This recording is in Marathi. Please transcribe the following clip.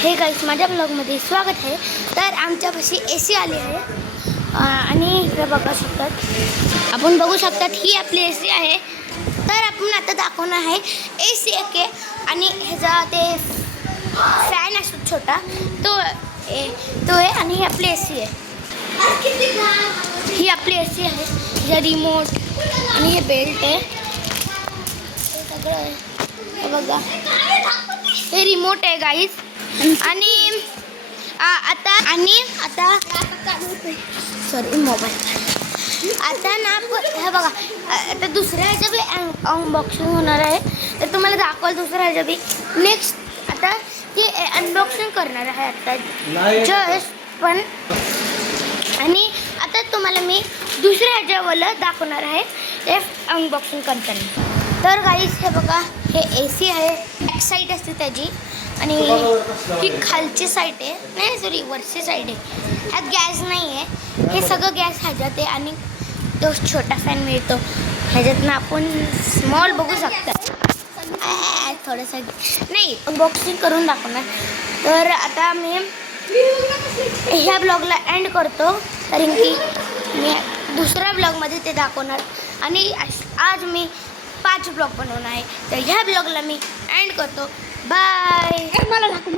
हे गाईस माझ्या ब्लॉगमध्ये स्वागत आहे। तर आमच्यापाशी AC आली आहे आणि इकडे बघू शकतात आपण बघू शकतात ही आपली AC आहे। तर आपण आता दाखवणार आहे AC आहे आणि ह्याचा ते फॅन असतो छोटा तो आहे आणि ही आपली AC आहे। ही आपली AC आहे, हे रिमोट आणि हे बेल्ट आहे, हे सगळं आहे। हे बघा हे रिमोट आहे गाईस आणि आता सॉरी मोबाईल आता ना हे बघा आता दुसऱ्या ह्याचं बी अनबॉक्सिंग होणार आहे। तर तुम्हाला दाखवाल दुसऱ्या ह्याचं बी नेक्स्ट आता ती अनबॉक्सिंग करणार आहे आता जस्ट पण। आणि आता तुम्हाला मी दुसऱ्या ह्याच्यावाला दाखवणार आहे ते अनबॉक्सिंग करताना। तर गाईस हे बघा हे AC आहे, बॅक साईड असते त्याची आणि ही खालची साईड आहे, नाही सॉरी वरची साईड आहे। ह्यात गॅस नाही आहे, हे सगळं गॅस ह्याच्यात आहे आणि तो छोटा फॅन मिळतो ह्याच्यातनं आपण स्मॉल बघू शकता। थोडंसं नाही अनबॉक्सिंग करून दाखवणार। तर आता मी ह्या ब्लॉगला एंड करतो कारण की मी दुसऱ्या ब्लॉगमध्ये ते दाखवणार आणि आज मी 5 ब्लॉग बनवणार आहे। तर ह्या ब्लॉगला मी एंड करतो। बाय। मला दाखव